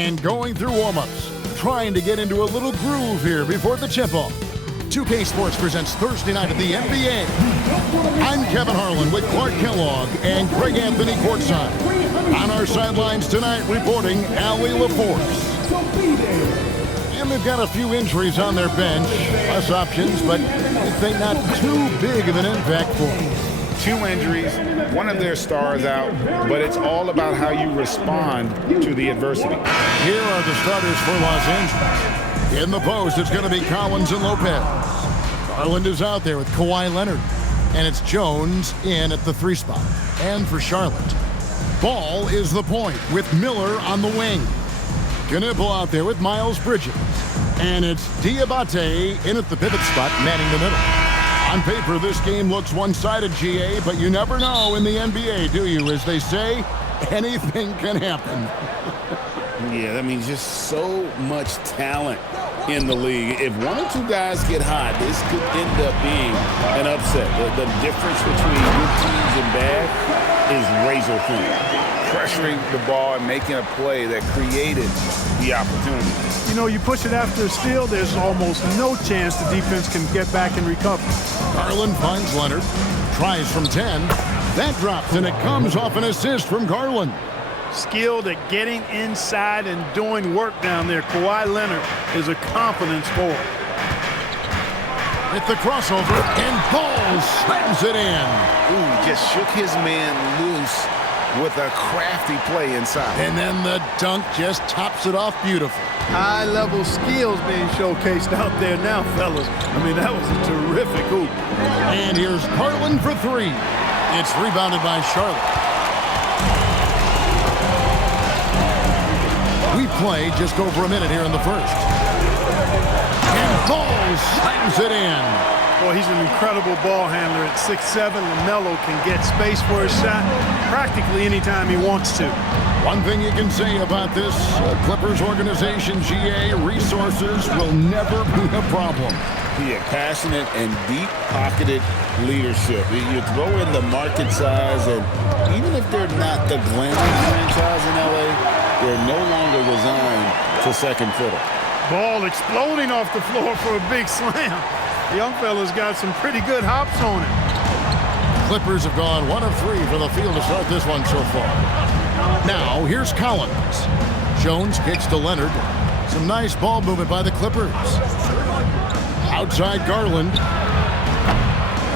And going through warm-ups, trying to get into a little groove here before the tip-off. 2K Sports presents Thursday night at the NBA. I'm Kevin Harlan with Clark Kellogg and Greg Anthony courtside. On our sidelines tonight, reporting Allie LaForce. And they've got a few injuries on their bench, less options, but I think not too big of an impact for them. 2 injuries, one of their stars out, but it's all about how you respond to the adversity. Here are the starters for Los Angeles. In the post, it's going to be Collins and Lopez. Garland is out there with Kawhi Leonard. And it's Jones in at the 3 spot. And for Charlotte, Ball is the point with Miller on the wing. Knipple out there with Miles Bridges. And it's Diabate in at the pivot spot, manning the middle. On paper, this game looks one-sided, GA, but you never know in the NBA, do you? As they say, anything can happen. Yeah, that means just so much talent in the league. If 1 or 2 guys get hot, this could end up being an upset. The difference between good teams and bad is razor thin. Pressuring the ball and making a play that created the opportunity. You know, you push it after a steal, there's almost no chance the defense can get back and recover. Garland finds Leonard, tries from 10. That drops, and it comes off an assist from Garland. Skilled at getting inside and doing work down there. Kawhi Leonard is a confidence forward. With the crossover, and Ball slams it in. Ooh, just shook his man loose with a crafty play inside. And then the dunk just tops it off beautiful. High-level skills being showcased out there now, fellas. I mean, that was a terrific hoop. And here's Garland for 3. It's rebounded by Charlotte. We play just over a minute here in the first. And Ball slams it in. Boy, he's an incredible ball handler at 6'7". LaMelo can get space for a shot practically anytime he wants to. One thing you can say about this Clippers organization, GA, resources will never be a problem. Yeah, passionate and deep-pocketed leadership. You throw in the market size, and even if they're not the glamour franchise in LA, they're no longer resigned to second fiddle. Ball exploding off the floor for a big slam. The young fella's got some pretty good hops on him. Clippers have gone 1 of 3 for the field to start this one so far. Now, here's Collins. Jones kicks to Leonard. Some nice ball movement by the Clippers. Outside Garland.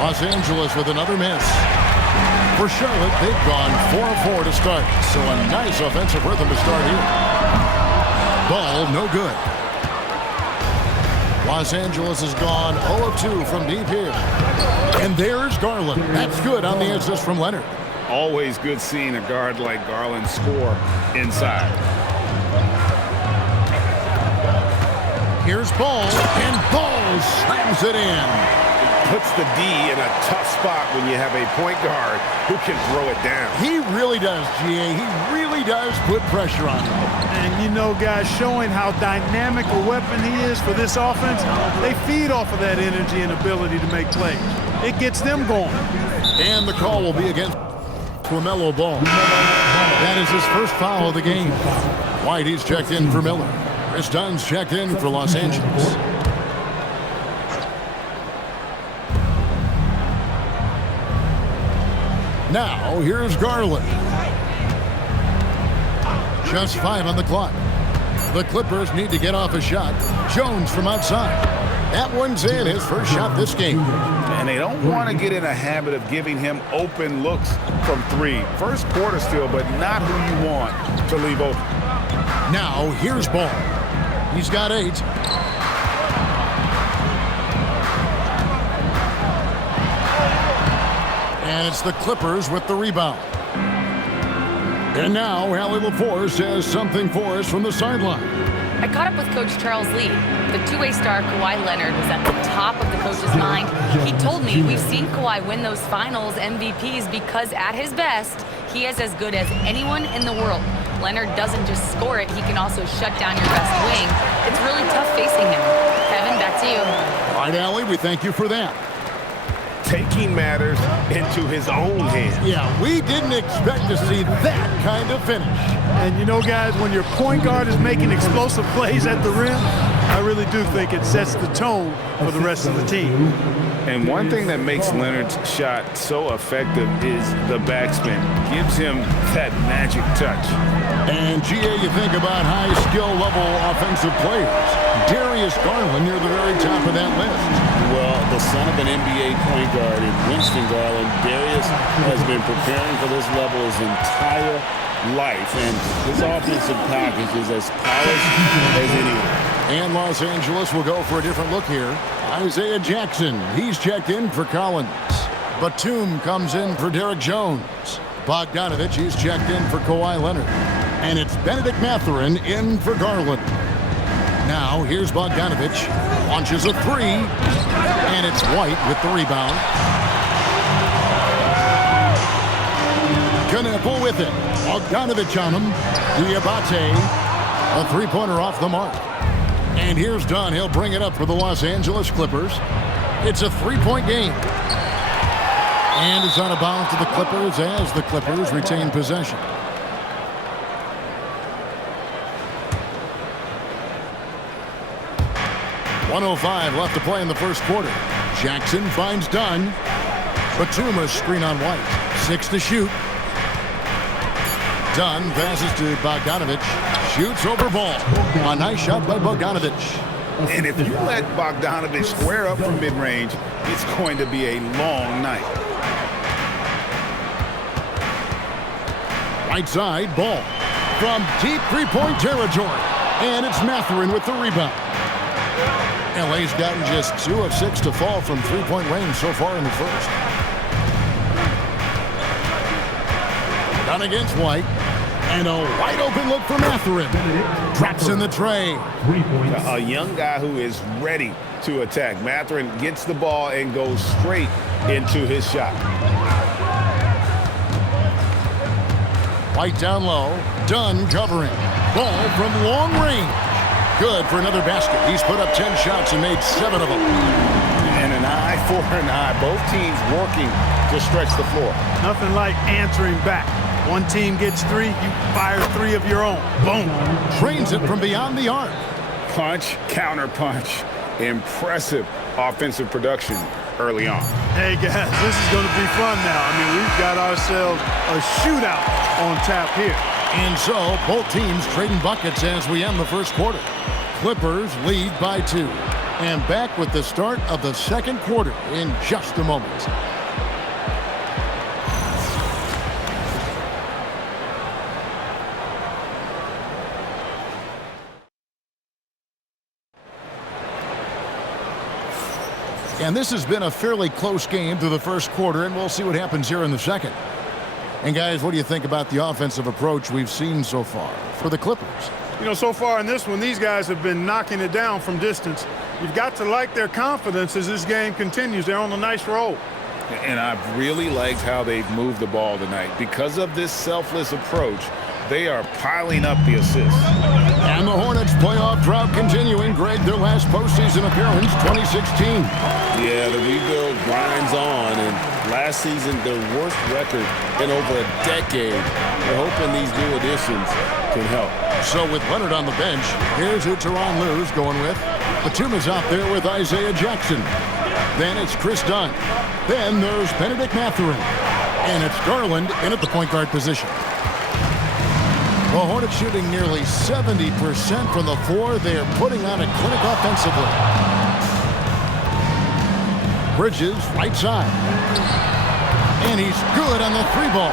Los Angeles with another miss. For Charlotte, they've gone 4 of 4 to start. So a nice offensive rhythm to start here. Ball, no good. Los Angeles has gone 0 of 2 from deep here. And there's Garland. That's good on the assist from Leonard. Always good seeing a guard like Garland score inside. Here's Ball, and Ball slams it in. Puts the D in a tough spot when you have a point guard who can throw it down. He really does, GA. He really does put pressure on him. And you know, guys, showing how dynamic a weapon he is for this offense, they feed off of that energy and ability to make plays. It gets them going. And the call will be against LaMelo Ball. That is his first foul of the game. Whitey's checked in for Miller. Chris Dunn's checked in for Los Angeles. Now, here's Garland. Just 5 on the clock. The Clippers need to get off a shot. Jones from outside. That one's in, his first shot this game. And they don't want to get in a habit of giving him open looks from 3. First quarter still, but not who you want to leave open. Now, here's Ball. He's got 8. And it's the Clippers with the rebound. And now, Allie LaForce has something for us from the sideline. I caught up with Coach Charles Lee. The two-way star Kawhi Leonard was at the top of the coach's mind. He told me we've seen Kawhi win those finals MVPs because at his best, he is as good as anyone in the world. Leonard doesn't just score it, he can also shut down your best wing. It's really tough facing him. Kevin, back to you. All right, Allie, we thank you for that. taking matters into his own hands. Yeah, we didn't expect to see that kind of finish. And you know, guys, when your point guard is making explosive plays at the rim, I really do think it sets the tone for the rest of the team. And one thing that makes Leonard's shot so effective is the backspin. Gives him that magic touch. And, GA, you think about high skill level offensive players. Darius Garland near the very top of that list. Well, the son of an NBA point guard in Winston Garland, Darius has been preparing for this level his entire life. And his offensive package is as polished as anyone. And Los Angeles will go for a different look here. Isaiah Jackson, he's checked in for Collins. Batum comes in for Derek Jones. Bogdanovich, he's checked in for Kawhi Leonard. And it's Benedict Mathurin in for Garland. Now, here's Bogdanovich. Launches a three. And it's White with the rebound. Knueppel with it. Bogdanovich on him. Diabate. A three-pointer off the mark. And here's Dunn. He'll bring it up for the Los Angeles Clippers. It's a three-point game. And it's out of bounds to the Clippers as the Clippers retain possession. .105 left to play in the first quarter. Jackson finds Dunn. Batum screen on White. 6 to shoot. Dunn passes to Bogdanovich. Shoots over ball. A nice shot by Bogdanovich. And if you let Bogdanovich square up from mid-range, it's going to be a long night. Right side, ball. From deep three-point territory. And it's Mathurin with the rebound. LA's gotten just 2 of 6 to fall from three-point range so far in the first. Done against White. And a wide open look for Mathurin. Drops in the tray. A young guy who is ready to attack. Mathurin gets the ball and goes straight into his shot. White down low. Dunn covering. Ball from long range. Good for another basket. He's put up 10 shots and made 7 of them. And an eye for an eye. Both teams working to stretch the floor. Nothing like answering back. One team gets 3, you fire 3 of your own. Boom. Trains it from beyond the arc. Punch, counter punch. Impressive offensive production early on. Hey, guys, this is going to be fun now. I mean, we've got ourselves a shootout on tap here. And so, both teams trading buckets as we end the first quarter. Clippers lead by 2. And back with the start of the second quarter in just a moment. And this has been a fairly close game through the first quarter, and we'll see what happens here in the second. And guys, what do you think about the offensive approach we've seen so far for the Clippers? You know, so far in this one, these guys have been knocking it down from distance. You've got to like their confidence as this game continues. They're on a nice roll. And I've really liked how they've moved the ball tonight. Because of this selfless approach, they are piling up the assists. And the Hornets playoff drought continuing. Greg, their last postseason appearance, 2016. Yeah, the rebuild grinds on, and last season, their worst record in over a decade. They're hoping these new additions can help. So with Leonard on the bench, here's who Tyronn Lue's going with. Batum is out there with Isaiah Jackson. Then it's Chris Dunn. Then there's Benedict Mathurin. And it's Garland in at the point guard position. The Hornets shooting nearly 70% from the floor. They are putting on a clinic offensively. Bridges, right side. And he's good on the 3-ball.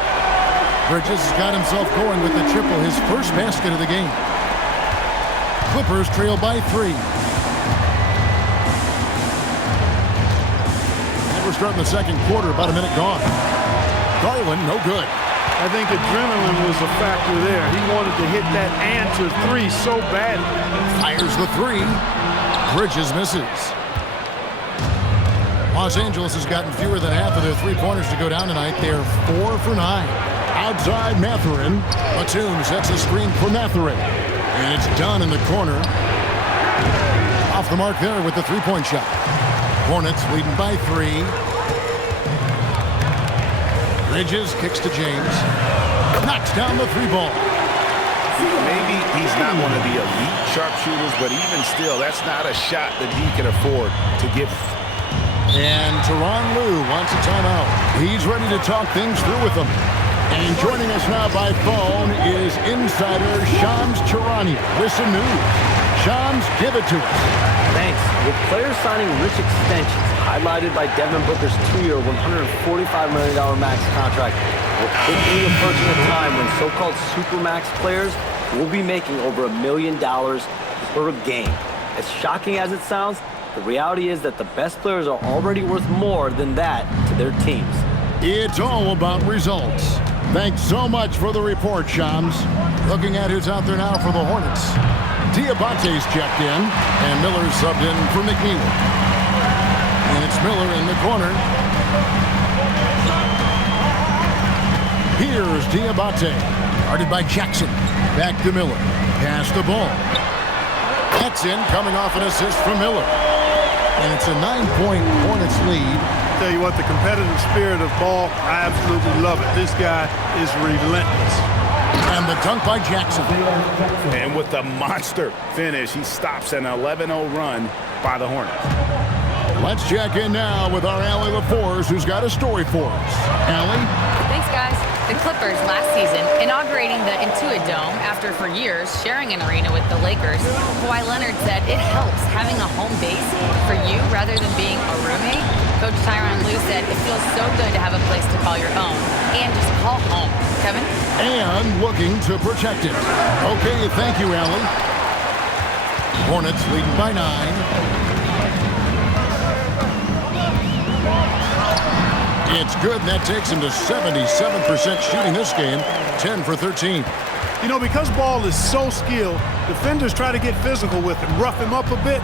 Bridges has got himself going with the triple, his first basket of the game. Clippers trail by 3. And we're starting the second quarter, about a minute gone. Garland, no good. I think adrenaline was a factor there. He wanted to hit that answer 3 so badly. Fires the 3. Bridges misses. Los Angeles has gotten fewer than half of their three-pointers to go down tonight. They're 4 for 9. Outside Mathurin. Batum sets a screen for Mathurin. And it's done in the corner. Off the mark there with the three-point shot. Hornets leading by 3. Bridges kicks to James. Knocks down the three ball. Maybe he's not one of the elite sharpshooters, but even still, that's not a shot that he can afford to give. And Tyronn Lue wants a timeout. He's ready to talk things through with them. And joining us now by phone is insider Shams Charania with some news. Shams, give it to us. Thanks. With players signing rich extensions, highlighted by Devin Booker's 2-year, $145 million max contract, we're quickly approaching a time when so-called supermax players will be making over $1 million per game. As shocking as it sounds, the reality is that the best players are already worth more than that to their teams. It's all about results. Thanks so much for the report, Shams. Looking at who's out there now for the Hornets. Diabate's checked in, and Miller's subbed in for McNeil. And it's Miller in the corner. Here's Diabate. Guarded by Jackson. Back to Miller. Pass the ball. That's in, coming off an assist from Miller. And it's a 9-point Hornets lead. Tell you what, the competitive spirit of Ball, I absolutely love it. This guy is relentless. And the dunk by Jackson. And with the monster finish, he stops an 11-0 run by the Hornets. Let's check in now with our Allie LaForce, who's got a story for us. Allie? Thanks, guys. The Clippers last season inaugurating the Intuit Dome after for years sharing an arena with the Lakers. Kawhi Leonard said it helps having a home base for you rather than being a roommate. Coach Tyronn Lue said it feels so good to have a place to call your own and just call home. Kevin? And looking to protect it. Okay, thank you, Allie. Hornets leading by 9. It's good, and that takes him to 77% shooting this game, 10 for 13. You know, because Ball is so skilled, defenders try to get physical with him, rough him up a bit,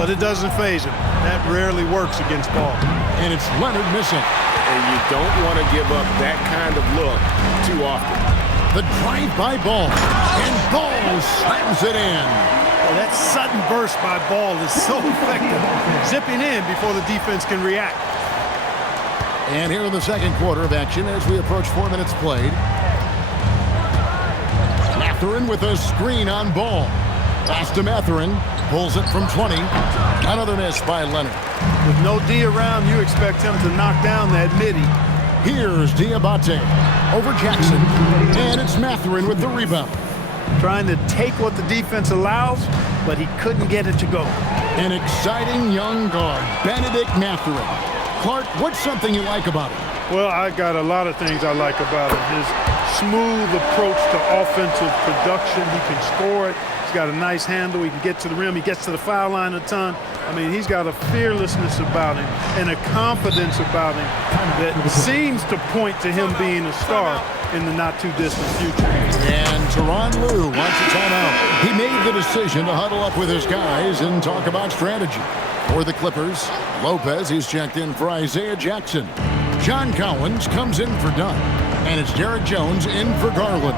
but it doesn't faze him. That rarely works against Ball. And it's Leonard missing. And you don't want to give up that kind of look too often. The drive by Ball, and Ball slams it in. Well, that sudden burst by Ball is so effective, zipping in before the defense can react. And here in the second quarter of action as we approach 4 minutes played. Mathurin with a screen on Ball. Pass to Mathurin. Pulls it from 20. Another miss by Leonard. With no D around, you expect him to knock down that midi. Here's Diabate over Jackson. And it's Mathurin with the rebound. Trying to take what the defense allows, but he couldn't get it to go. An exciting young guard, Benedict Mathurin. Clark, what's something you like about him? Well, I got a lot of things I like about him. His smooth approach to offensive production. He can score it. He's got a nice handle. He can get to the rim. He gets to the foul line a ton. I mean, he's got a fearlessness about him and a confidence about him that seems to point to him being a star in the not-too-distant future. And Tyronn Lue wants a timeout. He made the decision to huddle up with his guys and talk about strategy. For the Clippers, Lopez, he's checked in for Isaiah Jackson. John Collins comes in for Dunn. And it's Derek Jones in for Garland.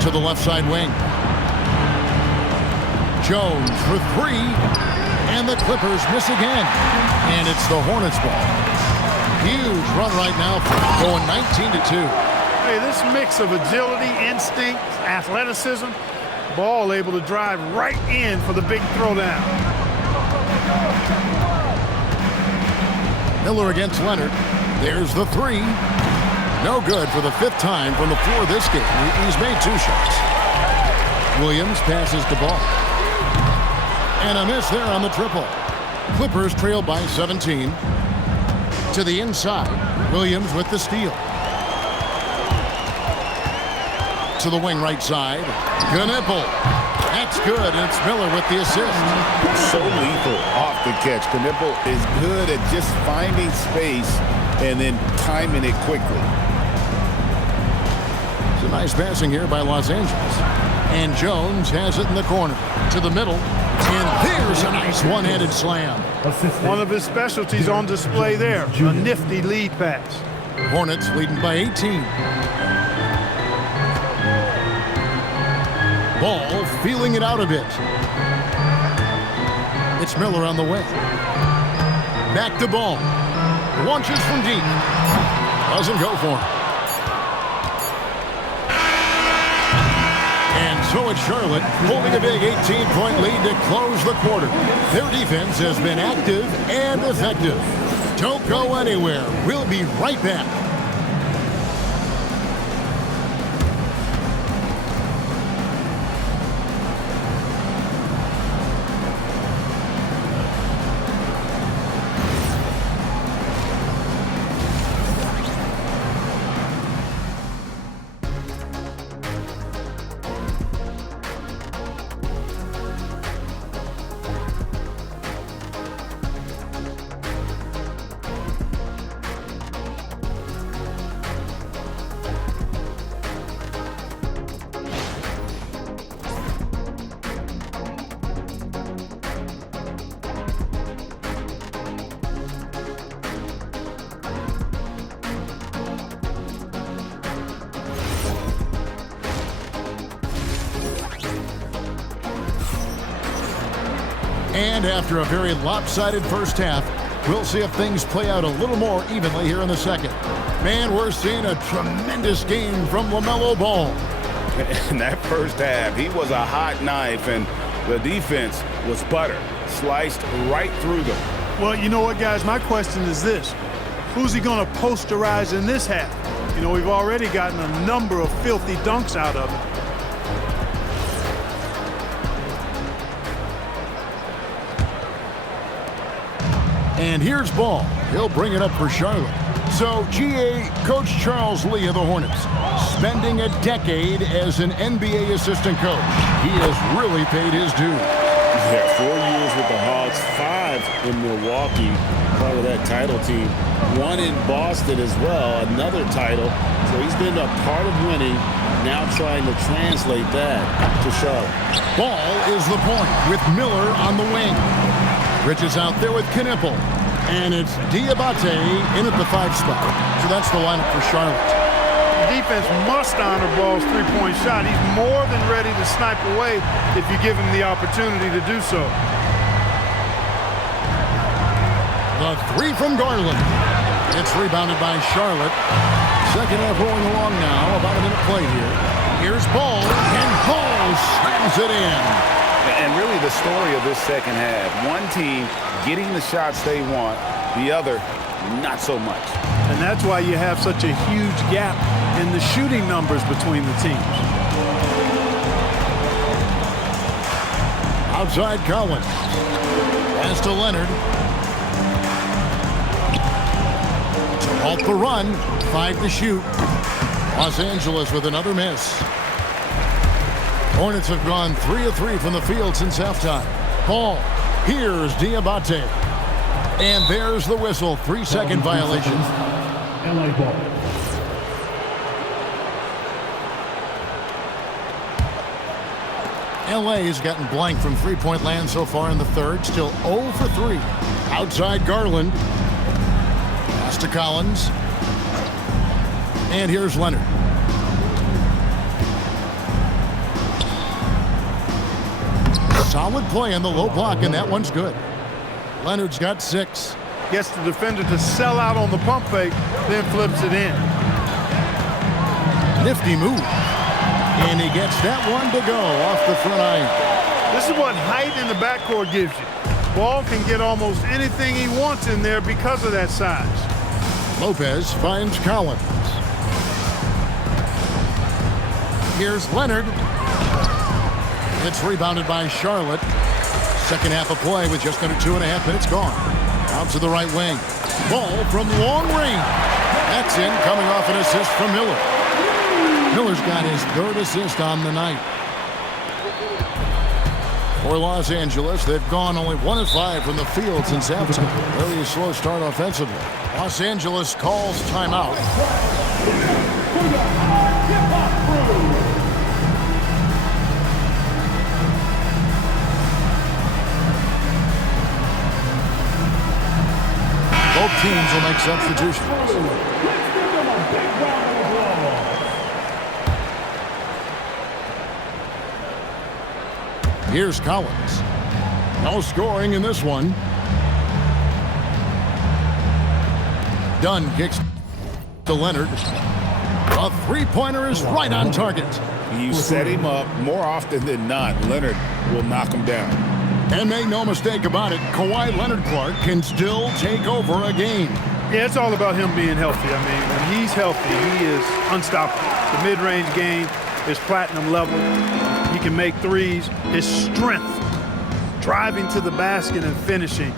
To the left side wing. Jones for 3. And the Clippers miss again. And it's the Hornets ball. Huge run right now, going 19-2. Hey, this mix of agility, instinct, athleticism, Ball able to drive right in for the big throwdown. Miller against Leonard. There's the 3. No good for the 5th time from the floor this game. He's made 2 shots. Williams passes to Ball. And a miss there on the triple. Clippers trail by 17. To the inside. Williams with the steal. To the wing right side. Knueppel. That's good, and it's Miller with the assist. So lethal off the catch. Knueppel is good at just finding space and then timing it quickly. It's a nice passing here by Los Angeles. And Jones has it in the corner. To the middle. And there's a nice one-handed slam. One of his specialties on display there. A nifty lead pass. Hornets leading by 18. Ball feeling it out a bit. It's Miller on the way. Back to Ball. Launches from deep. Doesn't go for him. So it's Charlotte holding a big 18-point lead to close the quarter. Their defense has been active and effective. Don't go anywhere. We'll be right back. And after a very lopsided first half, we'll see if things play out a little more evenly here in the second. Man, we're seeing a tremendous game from LaMelo Ball. In that first half, he was a hot knife, and the defense was butter, sliced right through them. Well, you know what, guys? My question is this. Who's he going to posterize in this half? You know, we've already gotten a number of filthy dunks out of it. And here's Ball. He'll bring it up for Charlotte. So, GA, Coach Charles Lee of the Hornets, spending a decade as an NBA assistant coach. He has really paid his dues. Yeah, 4 years with the Hawks, 5 in Milwaukee, part of that title team. 1 in Boston as well, another title. So he's been a part of winning, now trying to translate that to Charlotte. Ball is the point with Miller on the wing. Bridges out there with Knipple. And it's Diabate in at the 5 spot. So that's the lineup for Charlotte. The defense must honor Ball's three-point shot. He's more than ready to snipe away if you give him the opportunity to do so. The 3 from Garland. It's rebounded by Charlotte. Second half rolling along now. About a minute play here. Here's Ball. And Ball slams it in. And really the story of this second half, one team getting the shots they want, the other not so much. And that's why you have such a huge gap in the shooting numbers between the teams. Outside Collins. Pass to Leonard. To halt the run. 5 to shoot. Los Angeles with another miss. Hornets have gone 3 of 3 from the field since halftime. Ball. Here's Diabate. And there's the whistle. 3-second violation. LA ball. LA has gotten blank from three-point land so far in the third. Still 0 for 3. Outside Garland. Pass to Collins. And here's Leonard. Solid play on the low block, and that one's good. Leonard's got 6. Gets the defender to sell out on the pump fake, then flips it in. Nifty move. And he gets that one to go off the front iron. This is what height in the backcourt gives you. Ball can get almost anything he wants in there because of that size. Lopez finds Collins. Here's Leonard. It's rebounded by Charlotte. Second half of play with just under 2.5 minutes gone. Out to the right wing. Ball from long range. That's in, coming off an assist from Miller. Miller's got his 3rd assist on the night. For Los Angeles, they've gone only 1 of 5 from the field since halftime. Really slow start offensively. Los Angeles calls timeout. Both teams will make substitutions. Here's Collins. No scoring in this one. Dunn kicks to Leonard. A three-pointer is right on target. You set him up more often than not, Leonard will knock him down. And make no mistake about it, Kawhi Leonard Clark can still take over a game. Yeah, it's all about him being healthy. I mean, when he's healthy, he is unstoppable. The mid-range game is platinum level. He can make threes. His strength, driving to the basket and finishing,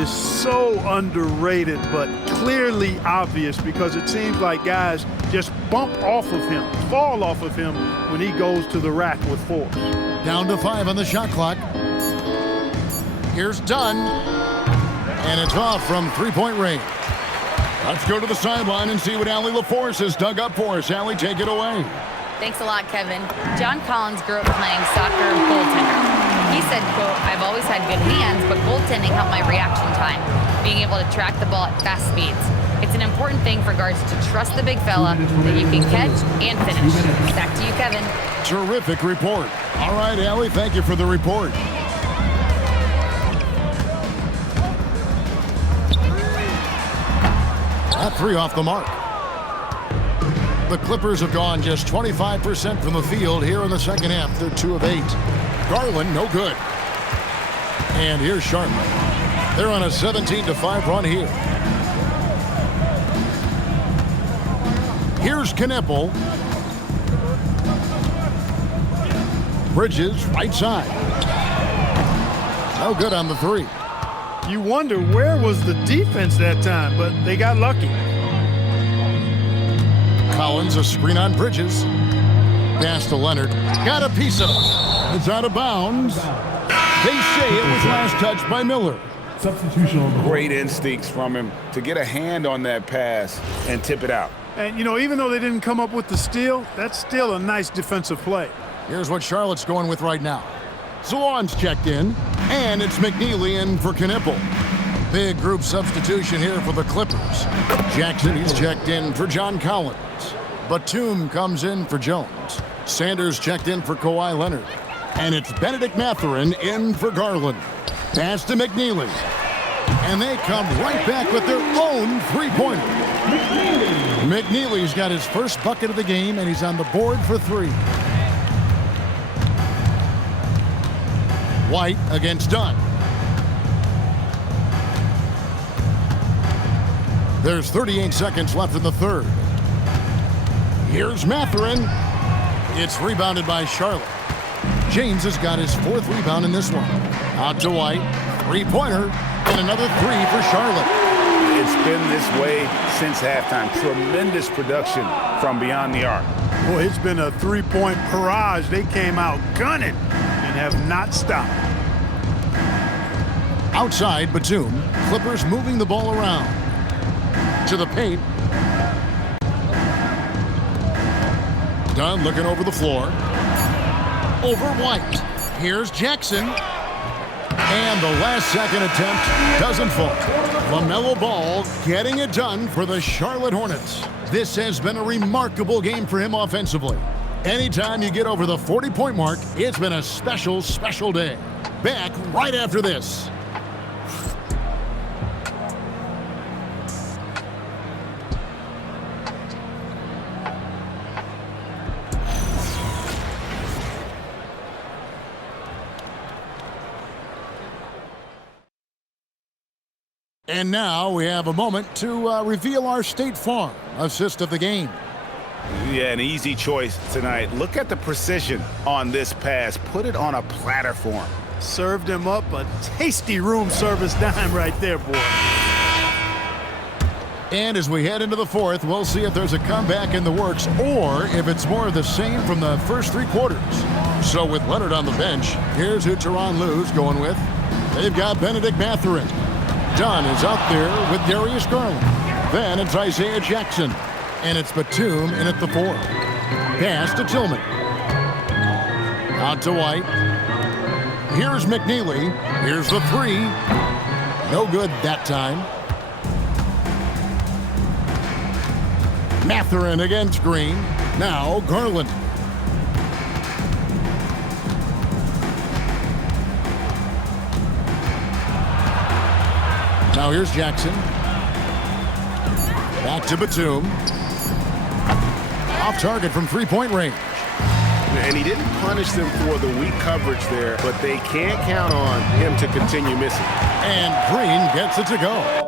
is so underrated, but clearly obvious because it seems like guys just bump off of him, fall off of him when he goes to the rack with force. Down to 5 on the shot clock. Here's Dunn, and it's off from three-point range. Let's go to the sideline and see what Allie LaForce has dug up for us. Allie, take it away. Thanks a lot, Kevin. John Collins grew up playing soccer goaltender. He said, quote, "I've always had good hands, but goaltending helped my reaction time, being able to track the ball at fast speeds. It's an important thing for guards to trust the big fella that you can catch and finish." Back to you, Kevin. Terrific report. All right, Allie, thank you for the report. That three off the mark. The Clippers have gone just 25% from the field here in the second half. They're 2 of 8. Garland, no good. And here's Sharp. They're on a 17-5 run here. Here's Kneppel. Bridges, right side. No good on the three. You wonder where was the defense that time, but they got lucky. Collins, a screen on Bridges. Pass to Leonard. Got a piece of it. It's out of bounds. They say it was last touched by Miller. Substitution on the board. Great instincts from him to get a hand on that pass and tip it out. And, you know, even though they didn't come up with the steal, that's still a nice defensive play. Here's what Charlotte's going with right now. Zawan's checked in, and it's McNeely in for Kneppel. Big group substitution here for the Clippers. Jackson, he's checked in for John Collins. Batum comes in for Jones. Sanders checked in for Kawhi Leonard. And it's Benedict Mathurin in for Garland. Pass to McNeely. And they come right back with their own three-pointer. McNeely's got his first bucket of the game, and he's on the board for 3. White against Dunn. There's 38 seconds left in the third. Here's Mathurin. It's rebounded by Charlotte. James has got his 4th rebound in this one. Out to White. Three-pointer. And another 3 for Charlotte. It's been this way since halftime. Tremendous production from beyond the arc. Boy, it's been a three-point barrage. They came out gunning and have not stopped. Outside, Batum. Clippers moving the ball around. To the paint. Dunn looking over the floor. Over White. Here's Jackson. And the last-second attempt doesn't fall. LaMelo Ball getting it done for the Charlotte Hornets. This has been a remarkable game for him offensively. Anytime you get over the 40-point mark, it's been a special, special day. Back right after this. And now we have a moment to reveal our State Farm assist of the game. Yeah, an easy choice tonight. Look at the precision on this pass. Put it on a platter for him. Served him up a tasty room service dime right there, boy. And as we head into the fourth, we'll see if there's a comeback in the works or if it's more of the same from the first 3 quarters. So with Leonard on the bench, here's who Tyronn Lue's going with. They've got Benedict Mathurin. Dunn is out there with Darius Garland. Then it's Isaiah Jackson. And it's Batum in at the 4. Pass to Tillman. Out to White. Here's McNeely. Here's the 3. No good that time. Mathurin against Green. Now Garland. Now here's Jackson. Back to Batum. Off target from 3-point range. And he didn't punish them for the weak coverage there, but they can't count on him to continue missing. And Green gets it to go.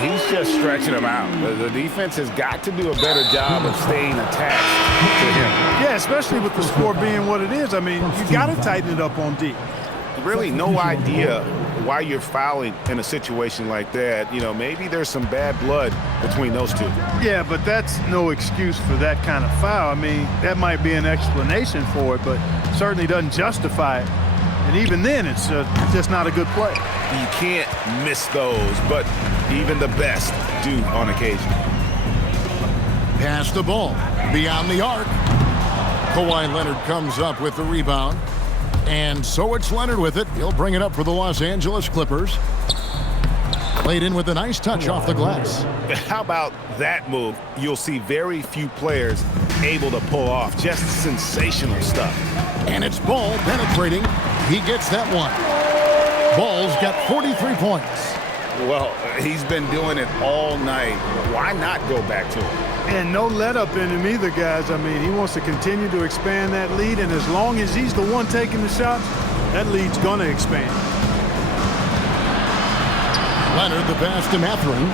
He's just stretching him out. The defense has got to do a better job of staying attached to him. Yeah, especially with the score being what it is. I mean, you got to tighten it up on D. Really no idea why you're fouling in a situation like that. You know, maybe there's some bad blood between those two. Yeah, but that's no excuse for that kind of foul. I mean, that might be an explanation for it, but certainly doesn't justify it. And even then, it's just not a good play. You can't miss those, but even the best do on occasion. Pass the ball beyond the arc. Kawhi Leonard comes up with the rebound. And so it's Leonard with it. He'll bring it up for the Los Angeles Clippers. Played in with a nice touch off the glass. How about that move? You'll see very few players able to pull off. Just sensational stuff. And it's Ball penetrating. He gets that one. Ball's got 43 points. Well, he's been doing it all night. Why not go back to it? And no let up in him either, guys. I mean, he wants to continue to expand that lead, and as long as he's the one taking the shots, that lead's going to expand. Leonard, the pass to Mathurin.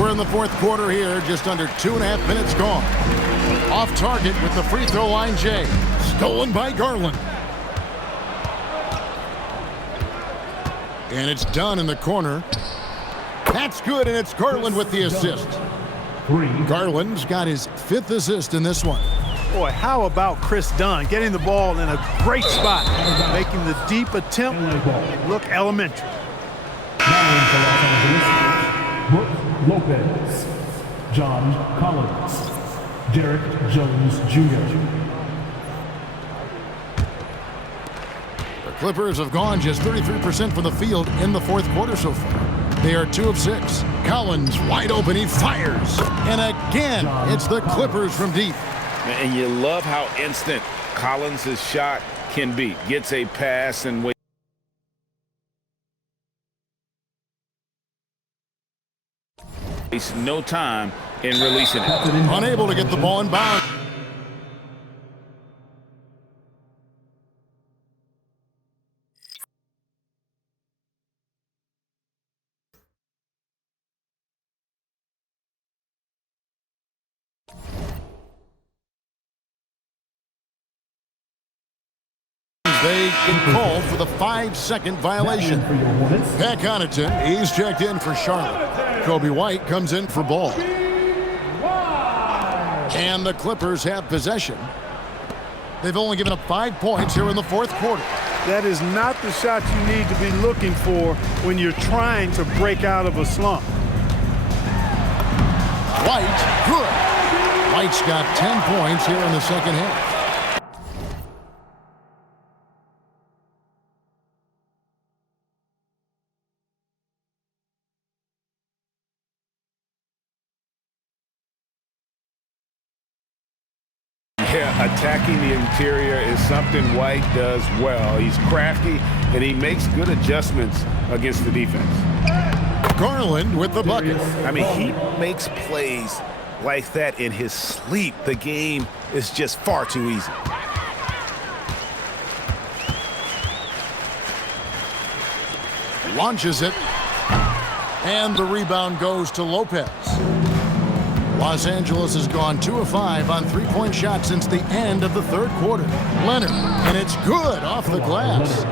We're in the fourth quarter here, just under 2.5 minutes gone. Off target with the free throw line, Jay. Stolen by Garland. And it's done in the corner. That's good, and it's Garland with the assist. Garland's got his 5th assist in this one. Boy, how about Chris Dunn getting the ball in a great spot, making the deep attempt look elementary. Brooke Lopez, John Collins, Derek Jones Jr. The Clippers have gone just 33% from the field in the fourth quarter so far. They are 2 of 6. Collins wide open, he fires. And again, it's the Clippers from deep. And you love how instant Collins' shot can be. Gets a pass and wastes no time in releasing it. Unable to get the ball in bounds. They can call for the 5-second violation. Pat Connaughton, he's checked in for Charlotte. Kobe White comes in for Ball. And the Clippers have possession. They've only given up 5 points here in the fourth quarter. That is not the shot you need to be looking for when you're trying to break out of a slump. White, good. White's got 10 points here in the second half. Yeah, attacking the interior is something White does well. He's crafty, and he makes good adjustments against the defense. Garland with the bucket. I mean, he makes plays like that in his sleep. The game is just far too easy. Launches it. And the rebound goes to Lopez. Los Angeles has gone 2 of 5 on 3-point shots since the end of the third quarter. Leonard, and it's good off the glass.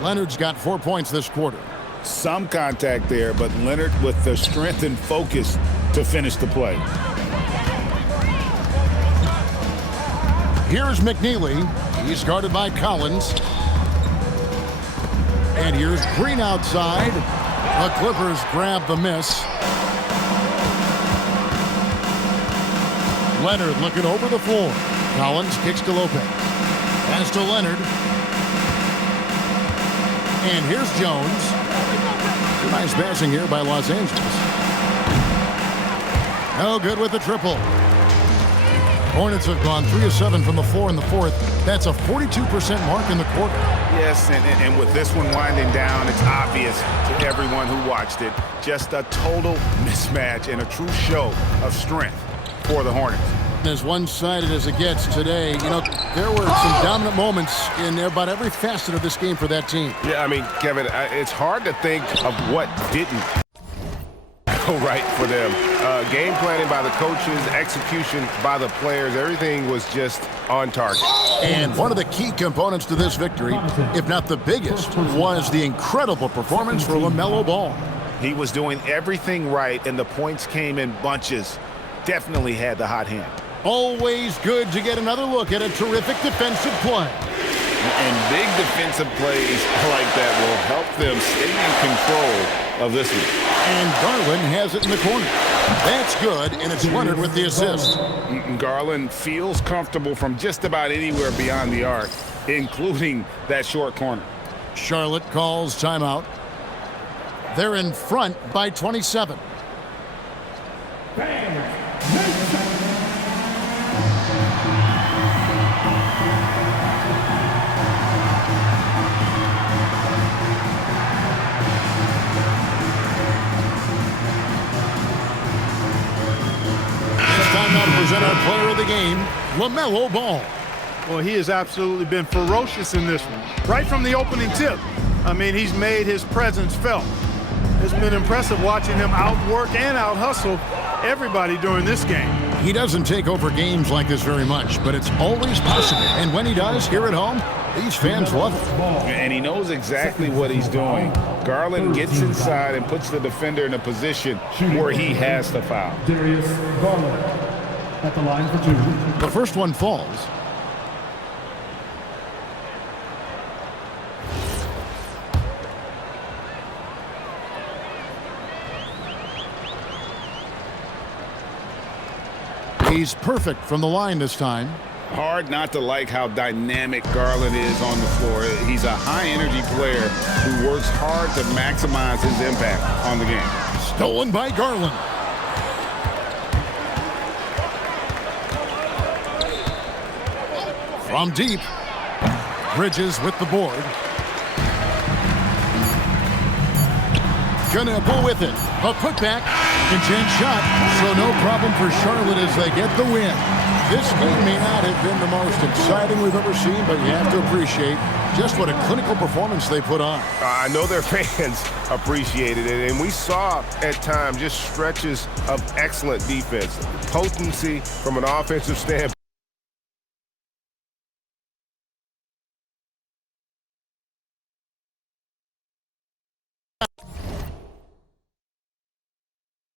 Leonard's got 4 points this quarter. Some contact there, but Leonard with the strength and focus to finish the play. Here's McNeely. He's guarded by Collins. And here's Green outside. The Clippers grab the miss. Leonard looking over the floor. Collins kicks to Lopez. Pass to Leonard. And here's Jones. Nice passing here by Los Angeles. No good with the triple. Hornets have gone 3 of 7 from the floor in the fourth. That's a 42% mark in the quarter. Yes, and with this one winding down, it's obvious to everyone who watched it. Just a total mismatch and a true show of strength for the Hornets. As one-sided as it gets today, you know, there were some dominant moments in about every facet of this game for that team. Yeah, I mean, Kevin, it's hard to think of what didn't go right for them. Game planning by the coaches, execution by the players, everything was just on target. And one of the key components to this victory, if not the biggest, was the incredible performance for LaMelo Ball. He was doing everything right, and the points came in bunches. Definitely had the hot hand. Always good to get another look at a terrific defensive play. And big defensive plays like that will help them stay in control of this one. And Garland has it in the corner. That's good, and it's Leonard with the assist. Garland feels comfortable from just about anywhere beyond the arc, including that short corner. Charlotte calls timeout. They're in front by 27. Now to present our player of the game, LaMelo Ball. Well, he has absolutely been ferocious in this one. Right from the opening tip, I mean, he's made his presence felt. It's been impressive watching him outwork and out-hustle everybody during this game. He doesn't take over games like this very much, but it's always possible. And when he does, here at home, these fans love it. And he knows exactly what he's doing. Garland gets inside and puts the defender in a position where he has to foul. Darius Garland at the line for 2. The first one falls. He's perfect from the line this time. Hard not to like how dynamic Garland is on the floor. He's a high-energy player who works hard to maximize his impact on the game. Stolen by Garland. From deep. Bridges with the board. Knebel with it. A putback. Intense shot. So no problem for Charlotte as they get the win. This game may not have been the most exciting we've ever seen, but you have to appreciate just what a clinical performance they put on. I know their fans appreciated it, and we saw at times just stretches of excellent defense. Potency from an offensive standpoint.